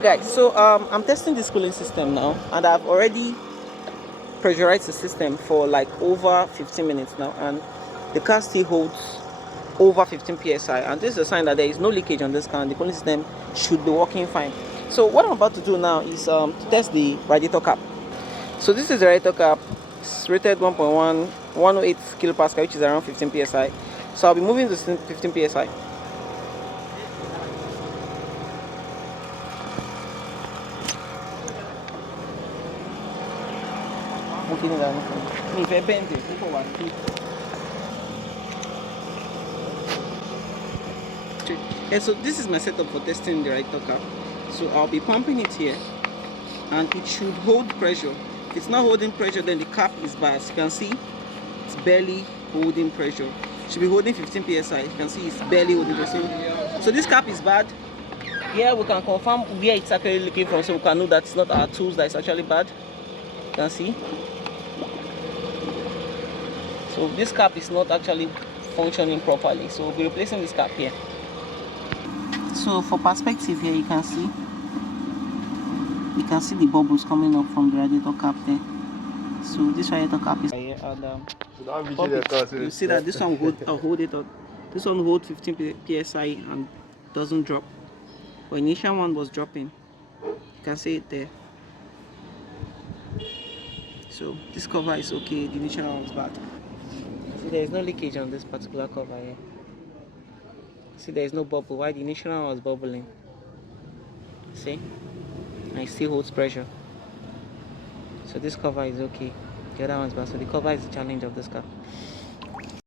Guys, so I'm testing this cooling system now, and I've already pressurized the system for like over 15 minutes now, and the car still holds over 15 psi, and this is a sign that there is no leakage on this car and the cooling system should be working fine. So what I'm about to do now is to test the radiator cap. So this is the radiator cap. It's rated 1.1 108 kilopascal, which is around 15 psi. So I'll be moving to 15 psi. And so this is my setup for testing the radiator cap. So I'll be pumping it here, and it should hold pressure. If it's not holding pressure, then the cap is bad. As you can see, it's barely holding pressure. It should be holding 15 psi. You can see it's barely holding pressure. So this cap is bad. Here we can confirm where it's actually leaking from, so we can know that it's not our tools that is actually bad. You can see. So this cap is not actually functioning properly. So we'll be replacing this cap here. So for perspective here, you can see the bubbles coming up from the radiator cap there. So this radiator cap is here, and you see that this one will hold it up. This one will hold 15 psi and doesn't drop. But initial one was dropping. You can see it there. So this cover is okay. The initial one was bad. See, there is no leakage on this particular cover here. See, there is no bubble. Why the initial one was bubbling? See, and it still holds pressure. So this cover is okay. The other one's bad. So the cover is the challenge of this car.